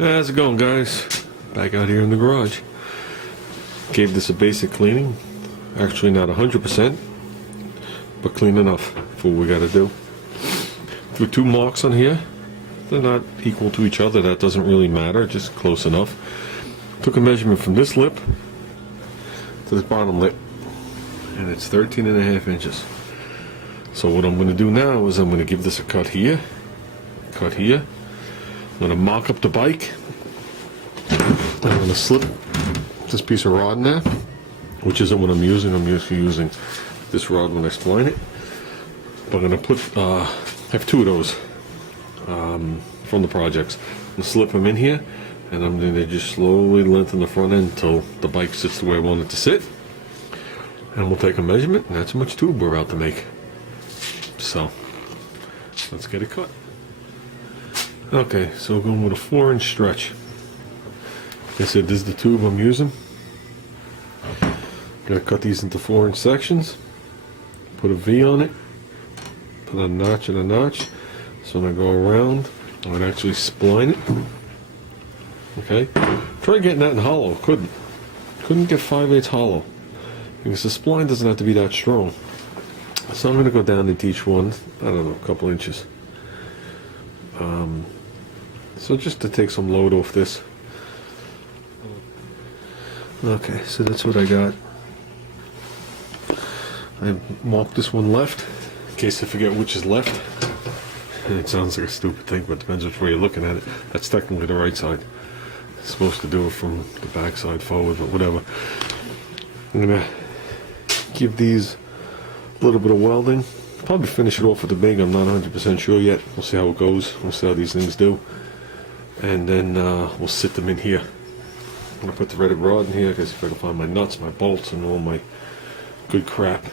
How's it going, guys? Back out here in the garage. Gave this a basic cleaning. Actually not 100%, but clean enough for what we gotta do. Threw two marks on here. They're not equal to each other, that doesn't really matter, just close enough. Took a measurement from this lip to this bottom lip, and it's 13.5 inches. So what I'm gonna do now is I'm gonna give this a cut here, I'm going to mock up the bike. I'm going to slip this piece of rod in there, which isn't what I'm using. I'm using this rod when I spline it. But I'm going to put, I have two of those from the projects. I'm going to slip them in here, and I'm going to just slowly lengthen the front end until the bike sits the way I want it to sit. And we'll take a measurement, and that's how much tube we're about to make. So, let's get it cut. Okay, so we're going with a 4-inch stretch. Like I said, this is the tube I'm using. I'm going to cut these into 4-inch sections. Put a V on it. Put a notch and a notch. So I'm going to go around. I'm going to actually spline it. Okay. Tried getting that in hollow. Couldn't get 5/8 hollow. Because the spline doesn't have to be that strong. So I'm going to go down into each one. I don't know, a couple inches. So just to take some load off this. Okay, so that's what I got. I marked this one left, in case I forget which is left. And it sounds like a stupid thing, but it depends which way you're looking at it. That's technically the right side. It's supposed to do it from the back side forward, but whatever. I'm gonna give these a little bit of welding. Probably finish it off with the MIG. I'm not 100% sure yet. We'll see how it goes. We'll see how these things do. And then we'll sit them in here. I'm going to put the threaded rod in here because if I can find my nuts, my bolts, and all my good crap.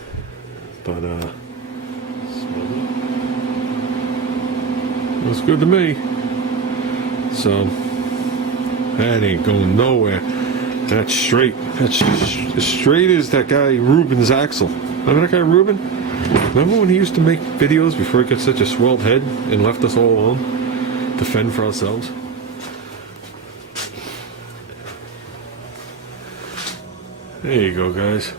But, looks good to me. So, that ain't going nowhere. That's straight. That's as straight as that guy Ruben's axle. Remember that guy Ruben? Remember when he used to make videos before he got such a swelled head and left us all alone to fend for ourselves? There you go, guys.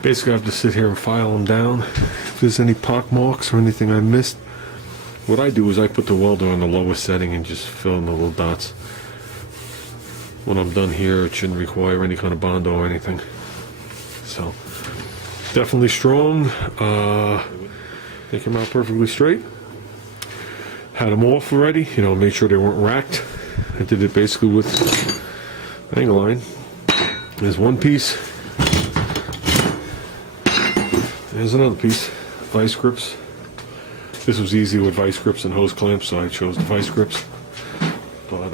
Basically I have to sit here and file them down. If there's any pock marks or anything I missed, what I do is I put the welder on the lowest setting and just fill in the little dots. When I'm done here, it shouldn't require any kind of Bondo or anything. So, definitely strong. They came out perfectly straight. Had them off already, you know, made sure they weren't racked. I did it basically with angle line. There's one piece. There's another piece. Vice grips. This was easy with vice grips and hose clamps, so I chose the vice grips. But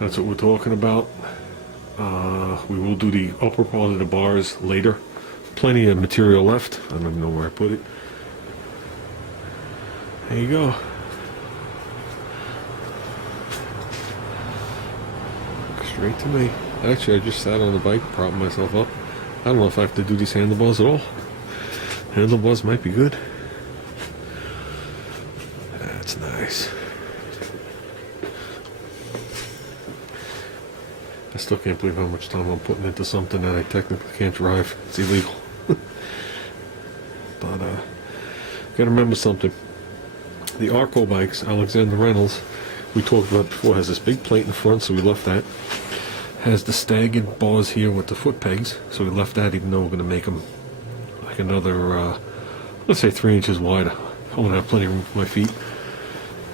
that's what we're talking about. We will do the upper part of the bars later. Plenty of material left. I don't even know where I put it. There you go. Straight to me. Actually, I just sat on the bike, propping myself up. I don't know if I have to do these handlebars at all. Handlebars might be good. That's nice. I still can't believe how much time I'm putting into something that I technically can't drive. It's illegal. But, gotta remember something. The Arco bikes, Alexander Reynolds, we talked about before, has this big plate in the front, so we left that. Has the staggered bars here with the foot pegs, so we left that, even though we're gonna make them like another, let's say 3 inches wide. I want to have plenty of room for my feet.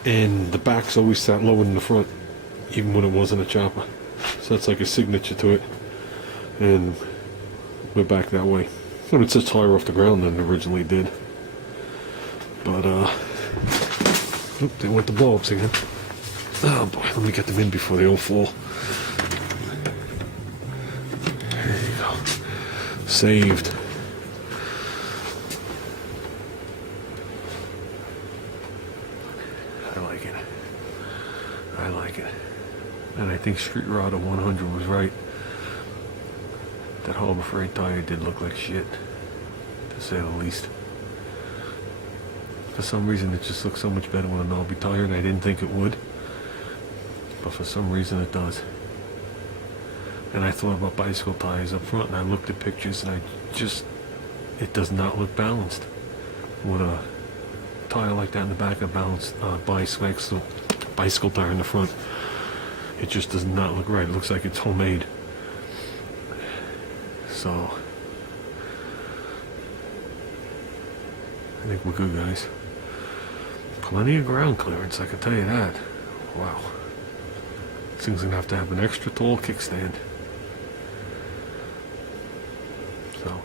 And the back's always sat lower than the front, even when it wasn't a chopper. So that's like a signature to it. And we're back that way. And it sits higher off the ground than it originally did. But, oop, they went to blow-ups again. Oh boy, let me get them in before they all fall. There you go. Saved. I like it. And I think Street Rodder 100 was right. That Harbor Freight tire did look like shit, to say the least. For some reason, it just looks so much better on a knobby tire, and I didn't think it would. But for some reason, it does. And I thought about bicycle tires up front, and I looked at pictures, and it does not look balanced. With a tire like that in the back, a balanced bicycle tire in the front, it just does not look right. It looks like it's homemade. So, I think we're good, guys. Plenty of ground clearance, I can tell you that. Wow. This thing's gonna have to have an extra tall kickstand. So